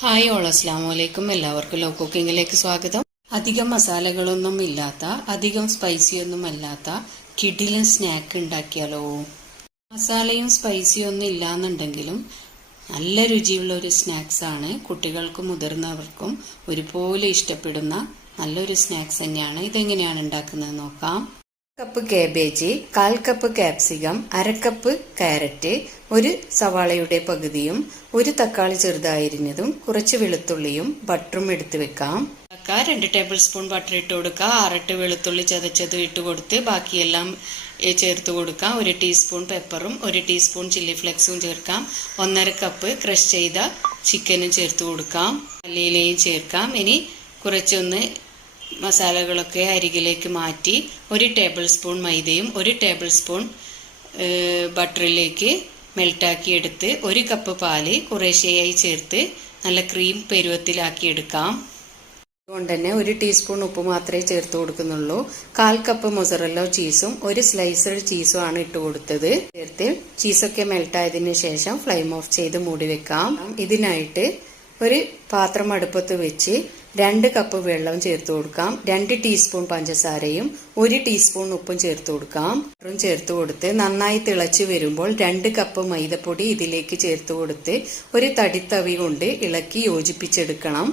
Hi all, അസ്സലാമു അലൈക്കും. എല്ലാവർക്കും ലവ് കുക്കിങ്ങിലേക്ക് സ്വാഗതം. അധികം മസാലകളൊന്നും ഇല്ലാത്ത, അധികം സ്പൈസി ഒന്നും അല്ലാത്ത കിടിലൻ സ്നാക്ക് ഉണ്ടാക്കിയാലോ. മസാലയും സ്പൈസിയും ഒന്നും ഇല്ലാന്നുണ്ടെങ്കിലും നല്ല രുചിയുള്ള ഒരു സ്നാക്സ് ആണ്. കുട്ടികൾക്കും മുതിർന്നവർക്കും ഒരുപോലെ ഇഷ്ടപ്പെടുന്ന നല്ലൊരു സ്നാക്സ് തന്നെയാണ്. ഇതെങ്ങനെയാണ് ഉണ്ടാക്കുന്നത് നോക്കാം. Cup cabbage, 1/4 cup capsicum, 1/2 cup carrot, ഒരു സവാളയുടെ പകുതിയും, ഒരു തക്കാളി ചെറുതായിരിഞ്ഞതും, കുറച്ച് വെളുത്തുള്ളിയും ബട്ടറും എടുത്ത് വെക്കാം. 2 ടേബിൾ സ്പൂൺ ബട്ടർ ഇട്ട് കൊടുക്കുക. 6 വെളുത്തുള്ളി ചതച്ചത് ഇട്ട് കൊടുത്ത് ബാക്കിയെല്ലാം ചേർത്ത് കൊടുക്കാം. 1 ടീസ്പൂൺ പെപ്പറും 1 ടീസ്പൂൺ ചില്ലി ഫ്ലെക്സും ചേർക്കാം. 1/2 കപ്പ് ക്രഷ് ചെയ്ത ചിക്കനും ചേർത്ത് കൊടുക്കാം. മല്ലിയിലയും ചേർക്കാം. ഇനി കുറച്ചൊന്ന് മസാലകളൊക്കെ അരികിലേക്ക് മാറ്റി 1 ടേബിൾ സ്പൂൺ മൈദയും 1 ടേബിൾ സ്പൂൺ ബട്ടറിലേക്ക് മെൽട്ടാക്കി എടുത്ത് 1 കപ്പ് പാല് കുറേശ്ശെയായി ചേർത്ത് നല്ല ക്രീം പരുവത്തിലാക്കി എടുക്കാം. അതുകൊണ്ട് തന്നെ 1 ടീസ്പൂൺ ഉപ്പ് മാത്രമേ ചേർത്ത് കൊടുക്കുന്നുള്ളൂ. 1/4 കപ്പ് മൊസറല്ല ചീസും 1 സ്ലൈസഡ് ചീസും ആണ് ഇട്ട് കൊടുത്തത്. ചേർത്ത് ചീസൊക്കെ മെൽട്ടായതിനു ശേഷം ഫ്ലെയിം ഓഫ് ചെയ്ത് മൂടി വെക്കാം. ഇതിനായിട്ട് ഒരു പാത്രം അടുപ്പത്ത് വെച്ച് 2 കപ്പ് വെള്ളം ചേർത്ത് കൊടുക്കാം. 2 ടീസ്പൂൺ പഞ്ചസാരയും 1 ടീസ്പൂൺ ഉപ്പും ചേർത്ത് കൊടുക്കാം. ചേർത്ത് കൊടുത്ത് നന്നായി തിളച്ചു വരുമ്പോൾ 2 കപ്പ് മൈദപ്പൊടി ഇതിലേക്ക് ചേർത്ത് കൊടുത്ത് ഒരു തടിത്തവി കൊണ്ട് ഇളക്കി യോജിപ്പിച്ചെടുക്കണം.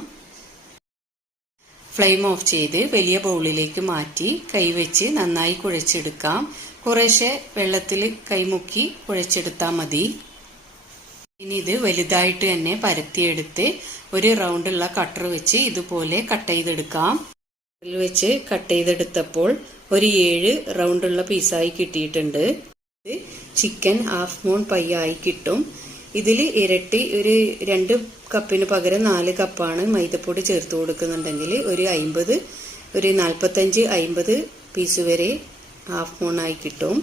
ഫ്ലെയിം ഓഫ് ചെയ്ത് വലിയ ബൗളിലേക്ക് മാറ്റി കൈവച്ച് നന്നായി കുഴച്ചെടുക്കാം. കുറേശ്ശെ വെള്ളത്തിൽ കൈമുക്കി കുഴച്ചെടുത്താൽ മതി. ഇനി ഇത് വലുതായിട്ട് തന്നെ പരത്തിയെടുത്ത് ഒരു റൗണ്ടുള്ള കട്ടർ വെച്ച് ഇതുപോലെ കട്ട് ചെയ്തെടുക്കാം. ഇതിൽ വെച്ച് കട്ട് ചെയ്തെടുത്തപ്പോൾ ഒരു 7 റൗണ്ടുള്ള പീസായി കിട്ടിയിട്ടുണ്ട്. ഇത് ചിക്കൻ ഹാഫ് മൂൺ പൈ ആയി കിട്ടും. ഇതിൽ ഇരട്ടി ഒരു 2 കപ്പിന് പകരം 4 കപ്പാണ് മൈദപ്പൊടി ചേർത്ത് കൊടുക്കുന്നുണ്ടെങ്കിൽ ഒരു 45-50 പീസ് വരെ ഹാഫ് മൂൺ ആയി കിട്ടും.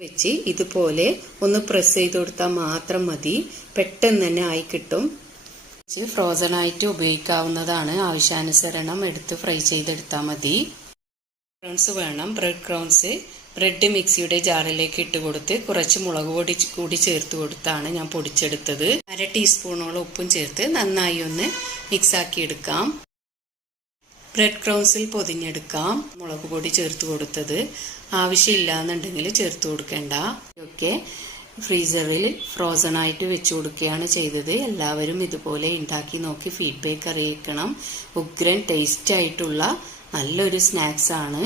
വെച്ച് ഇതുപോലെ ഒന്ന് പ്രസ് ചെയ്ത് കൊടുത്താൽ മാത്രം മതി. പെട്ടെന്ന് തന്നെ ആയി കിട്ടും. ഫ്രോസൺ ആയിട്ട് ഉപയോഗിക്കാവുന്നതാണ്. ആവശ്യാനുസരണം എടുത്ത് ഫ്രൈ ചെയ്തെടുത്താൽ മതി. ക്രൗൺസ് വേണം. ബ്രെഡ് ക്രൗൺസ് ബ്രെഡ് മിക്സിയുടെ ജാറിലേക്ക് ഇട്ട് കൊടുത്ത് കുറച്ച് മുളക് പൊടി കൂടി ചേർത്ത് കൊടുത്താണ് ഞാൻ പൊടിച്ചെടുത്തത്. 1/2 ടീസ്പൂണോളം ഉപ്പും ചേർത്ത് നന്നായി ഒന്ന് മിക്സാക്കി എടുക്കാം. ബ്രെഡ് ക്രൗൺസിൽ പൊതിഞ്ഞെടുക്കാം. മുളക് പൊടി ചേർത്ത് കൊടുത്തത് ആവശ്യമില്ല എന്നുണ്ടെങ്കിൽ ചേർത്ത് കൊടുക്കേണ്ട. ഒക്കെ ഫ്രീസറിൽ ഫ്രോസൺ ആയിട്ട് വെച്ച് കൊടുക്കുകയാണ് ചെയ്തത്. എല്ലാവരും ഇതുപോലെ ഉണ്ടാക്കി നോക്കി ഫീഡ്ബാക്ക് അറിയിക്കണം. ഉഗ്രൻ ടേസ്റ്റ് ആയിട്ടുള്ള നല്ലൊരു സ്നാക്സ് ആണ്.